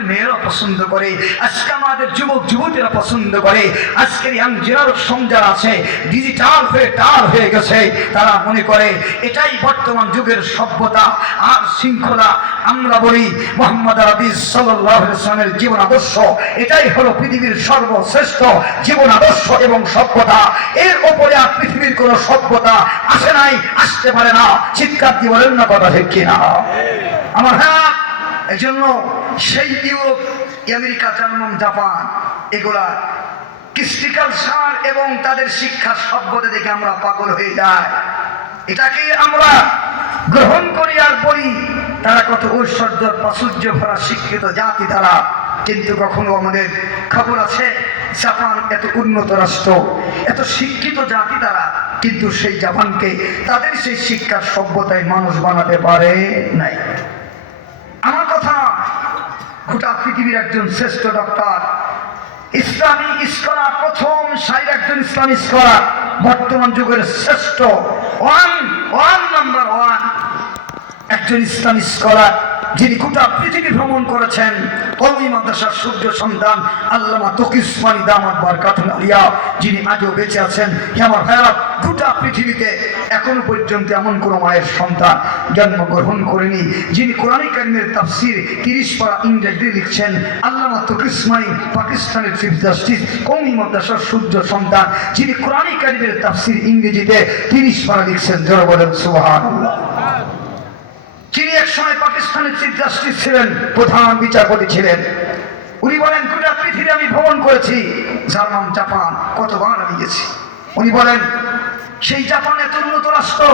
আমাদের মেয়েরা পছন্দ করে, আজকে আমাদের যুবক যুবতীরা পছন্দ করে। আজকের ইয়াং জেনারেশন যারা আছে ডিজিটাল হয়ে গেছে, তারা মনে করে এটাই বর্তমান যুগের সভ্যতা আর শৃঙ্খলা। আমরা বলি মুহাম্মদ আরবি সাল্লাল্লাহু আলাইহি ওয়াসাল্লামের জীবন আদর্শ এটাই হলো পৃথিবীর সর্বশ্রেষ্ঠ জীবন আদর্শ এবং সভ্যতা। এর উপরে আর পৃথিবীর কোন সভ্যতা আসে নাই, আসতে পারে না। চিৎকার দিয়ে বলেন না কথা ঠিক কিনা আমার? হ্যাঁ, এই জন্য সেই ইউরোপ, আমেরিকা, জার্মান, জাপান এগুলা কৃষ্টি কালচার এবং তাদের শিক্ষা সভ্যতা দেখে আমরা পাগল হয়ে যাই। এটাকে আমরা গ্রহণ করি আর বলি তারা কত ঐশ্বর্য প্রাচুর্য ভরা শিক্ষিত জাতি তারা। কিন্তু কখনো আমাদের খবর আছে জাপান এত উন্নত রাষ্ট্র, এত শিক্ষিত জাতি তারা, কিন্তু সেই জাপানকে তাদের সেই শিক্ষার সভ্যতায় মানুষ বানাতে পারে নাই। আমার কথা, গোটা পৃথিবীর একজন শ্রেষ্ঠ ডক্টর, ইসলামী স্কলার, প্রথম সারির একজন ইসলামী স্কলার, বর্তমান যুগের শ্রেষ্ঠ নাম্বার ওয়ান একজন ইসলামী স্কলার, যিনি গোটা পৃথিবী ভ্রমণ করেছেন, কওমি মাদ্রাসার সূর্য সন্তান আল্লামা তকি উসমানী দামাত বারকাতুল আলিয়া, যিনি আজও বেঁচে আছেন। আমার ভাইরা, গোটা পৃথিবীতে এখনো পর্যন্ত এমন কোন মায়ের সন্তান জন্মগ্রহণ করেনি যিনি কোরআন কারীমের তাফসীর 30 পারা ইংরেজিতে লিখছেন। আল্লামা তকি উসমানী পাকিস্তানের চিফ জাস্টিস, কওমি মাদ্রাসার সূর্য সন্তান, যিনি কোরআন কারীমের তাফসীর ইংরেজিতে 30 পারা লিখছেন। জোরে বলেন সুবহানাল্লাহ। যিনি এক সময় পাকিস্তানের চিফ জাস্টিস ছিলেন, প্রধান বিচারপতি ছিলেন। উনি বলেন গোটা পৃথিবী আমি ভ্রমণ করেছি, জার্মান, জাপান কতবার আমি গেছি। উনি বলেন সেই জাপান এত উন্নত রাষ্ট্র,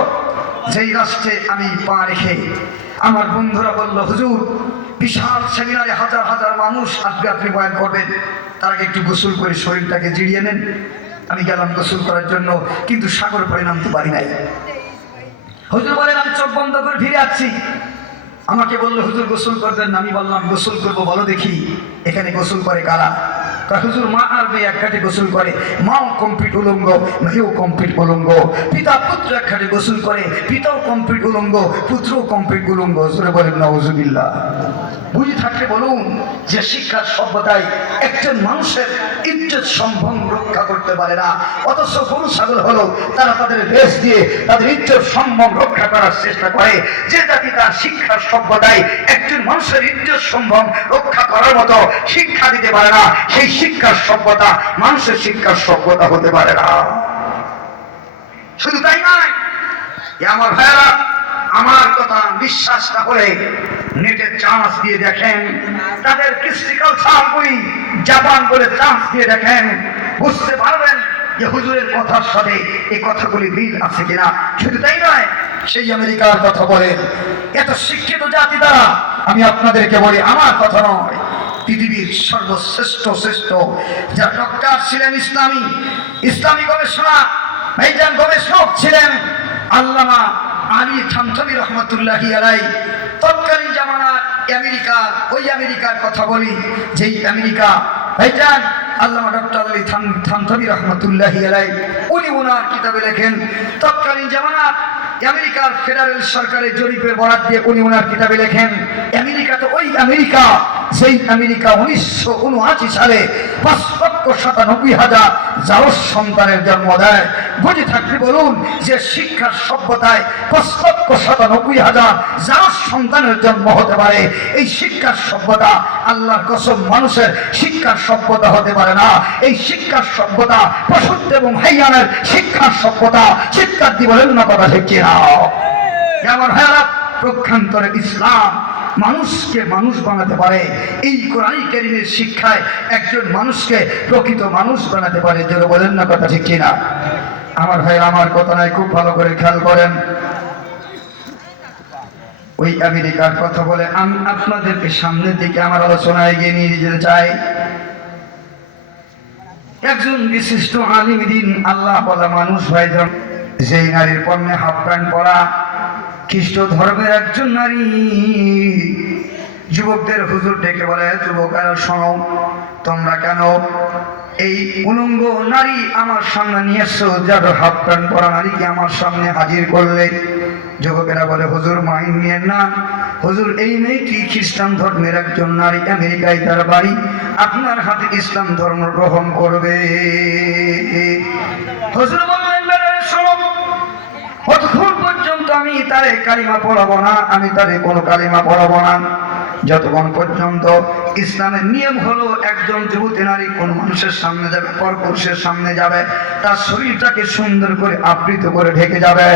যেই রাষ্ট্রে আমি পা রেখে আমার বন্ধুরা বলল হুজুর বিশাল সেমিনারে হাজার হাজার মানুষ আজকে আপনি বয়ান করবেন, তার আগে একটু গোসল করে শরীরটাকে জিরিয়ে নেন। আমি গেলাম গোসল করার জন্য, কিন্তু সাগর পরে নামতে পারি নাই। হুজুর বলেন আমি চোখ বন্ধ করে ফিরে আসছি। আমাকে বললো হুজুর গোসল করবেন না। আমি বললাম গোসল করবো, বলো দেখি এখানে গোসল করে কারা? হুজুর মা আর মেয়ে এক ঘাটে গোসল করে, মাও কমপ্লিট উলঙ্গ, মেয়েও কমপ্লিট উলঙ্গ। পিতা পুত্র এক ঘাটে গোসল করে, পিতাও কমপ্লিট উলঙ্গ, পুত্রও কমপ্লিট উলঙ্গ। জোরে বলেন নাউজুবিল্লাহ। বুঝে থাকলে বলুন যে শিক্ষার সভ্যতায় একজন মানুষের ইজ্জত সম্মান রক্ষা করতে পারে না, অথচ গরু ছাগল হলো তারা তাদের বেশ দিয়ে তাদের ইজ্জত সম্মান রক্ষা করার চেষ্টা করে। যে জাতি তার শিক্ষার সভ্যতায় একজন মানুষের ইজ্জত সম্মান রক্ষা করার মতো শিক্ষা দিতে পারে না, সেই শিক্ষার সভ্যতা মানুষের শিক্ষার সভ্যতা হতে পারে না। শুধু তাই নয়, আমার ভাইয়েরা, আমার কথা বিশ্বাস না করে নেটে চান্স দিয়ে দেখেন, তাদের কৃষ্টি কালচার বই জাপান বলে চান্স দিয়ে দেখেন, বুঝতে পারবেন যে হুজুরের কথার সাথে এই কথাগুলি মিল আছে কিনা। শুধু তাই নয়, সেই আমেরিকার কথা বলে এত শিক্ষিত জাতি দ্বারা, আমি আপনাদেরকে বলি আমার কথা নয়, পৃথিবীর সর্বশ্রেষ্ঠ যারা ডক্টর ছিলেন, ইসলামী গবেষণা মেজর গবেষক ছিলেন আল্লামা আলী থানভী রহমতুল্লাহি আলাইহি। তৎকালীন জামানার আমেরিকার, ওই আমেরিকার কথা বলি যেই আমেরিকা ভাইজান আল্লামা ডক্টর আলী থানভী রহমতুল্লাহি আলাইহি, উনি ওনার কিতাবে লেখেন তৎকালীন জামানার আমেরিকার ফেডারেল সরকারের জরিপের বরাত দিয়ে উনি ওনার কিতাবে লেখেন আমেরিকা তো ওই আমেরিকা যেই আমেরিকা 1979 সালে 5,97,000 জারজ সন্তানের জন্ম দেয়। বুঝে থাকলে বলুন যে শিক্ষার সভ্যতায় 5,97,000 জারজ সন্তানের জন্ম হতে পারে। এই শিক্ষার সভ্যতা আল্লাহর কসম মানুষের শিক্ষার সভ্যতা হতে পারে না। এই শিক্ষার সভ্যতা পশুত্ব এবং হাইয়ানের শিক্ষার সভ্যতা। চিৎকার দিয়ে বলেন না কথা ঠিক কিনা আমার ভাইয়ারা? প্রক্ষান্তরে ইসলাম মানুষকে মানুষ বানাতে পারে। এই কোরআন কারীমের শিক্ষায় একজন মানুষকে প্রকৃত মানুষ বানাতে পারে। যারা বলেন না কথা ঠিক কিনা আমার ভাই? আমার কথা নাই, খুব ভালো করে খেয়াল করেন। ওই আমেরিকার কথা বলে আমি আপনাদেরকে সামনের দিকে আমার আলোচনা এগিয়ে নিয়ে যেতে চাই। একজন বিশিষ্ট আলিম দিন আল্লাহ বলা মানুষ ভাইজন, যেই নারীর পণ্যে হাফ প্যান্ট পরা, খ্রিস্ট ধর্মের একজন নারী যুবকদের হুজুর ডেকে বলে, যুবকেরা শোনো, তোমরা কেন এই উলঙ্গ নারী আমার সামনে নিয়ে এসছো? যার হাফ প্যান্ট পরা নারীকে আমার সামনে হাজির করলে যুবকেরা বলে হুজুর মাইন নিয়েন না, হুজুর এই মেয়েটি খ্রিস্টান ধর্মের একজন নারী, আমেরিকায় তার বাড়ি, আপনার হাতে ইসলাম ধর্ম গ্রহণ করবে। হুজুর বললেন শোনো, কতক্ষণ পর্যন্ত আমি তারে কালিমা পড়াবো না, আমি তারে কোনো কালিমা পড়াবো না যতক্ষণ পর্যন্ত ইসলামের নিয়ম হলো একজন যুবতী নারী কোন মানুষের সামনে যাবে, পরপুরুষের সামনে যাবে, তার শরীরটাকে সুন্দর করে আবৃত করে ঢেকে যাবে।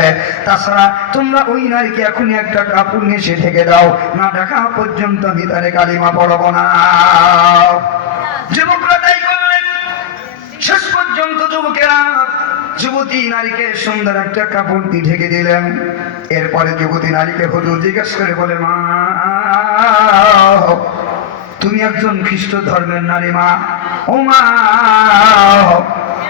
তাছাড়া তোমরা ওই নারীকে এখনই একটা কাপড় নিয়ে সে ঢেকে দাও, না ঢাকা পর্যন্ত আমি তারে কালিমা পড়াবো না। যুবকরা তাই করলেন। শেষ পর্যন্ত যুবকেরা যুবতী নারীকে সুন্দর একটা কাপড় দিয়ে ঢেকে দিলেন। এরপরে যুবতী নারীকে হুজুর জিজ্ঞেস করে বলে, মা তুমি একজন খ্রিস্ট ধর্মের নারী, মা ও মা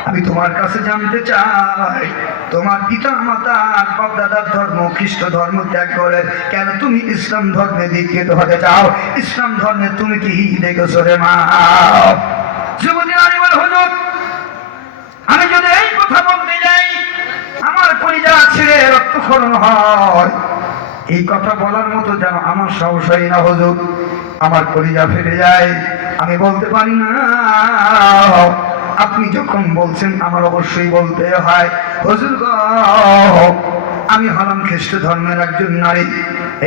আমি তোমার কাছে জানতে চাই, তোমার পিতা মাতার বাপ দাদার ধর্ম খ্রিস্ট ধর্ম ত্যাগ করে কেন তুমি ইসলাম ধর্মে দীক্ষিত হতে চাও? ইসলাম ধর্মে তুমি কি দেখেছো রে মা? যুবতী নারী বলে, হুজুর আমি যদি এই কথা বলতে যাই আমার কলিজা ছিঁড়ে রক্তক্ষরণ হয়, এই কথা বলার মতো যেন আমার সাহস হয় না হুজুর, আমার কলিজা ফেটে যায়, আমি বলতে পারি না। আপনি যখন বলছেন আমার অবশ্যই বলতে হয়। হুজুর গো, আমি হলাম খ্রিস্ট ধর্মের একজন নারী,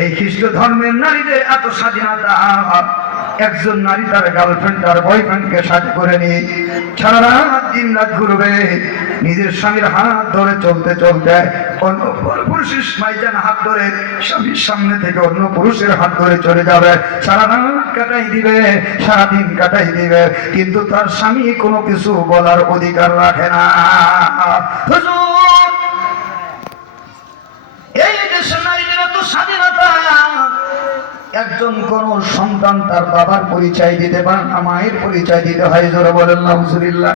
এই খ্রিস্ট ধর্মের নারীদের এত স্বাধীনতা, একজন নারী তার গার্লফ্রেন্ড তার বয়ফ্রেন্ডকে সাথে করে নিয়ে সারা রাত দিন রাত ঘুরবে, নিজের স্বামীর হাত ধরে চলতে চলতে অন্য পুরুষের মাইজান হাত ধরে স্বামীর সামনে থেকে অন্য পুরুষের হাত ধরে চলে যাবে, সারা রাত কাটাই দিবে, সারাদিন কাটাই দিবে, কিন্তু তার স্বামী কোনো কিছু বলার অধিকার রাখে না। হুজুর এই দেশের নারীদের তো স্বাধীনতা, একজন কোন সন্তান তার বাবার পরিচয় দিতে পারে না, মায়ের পরিচয় দিতে হয়। জোরে বলেন নাউজুবিল্লাহ।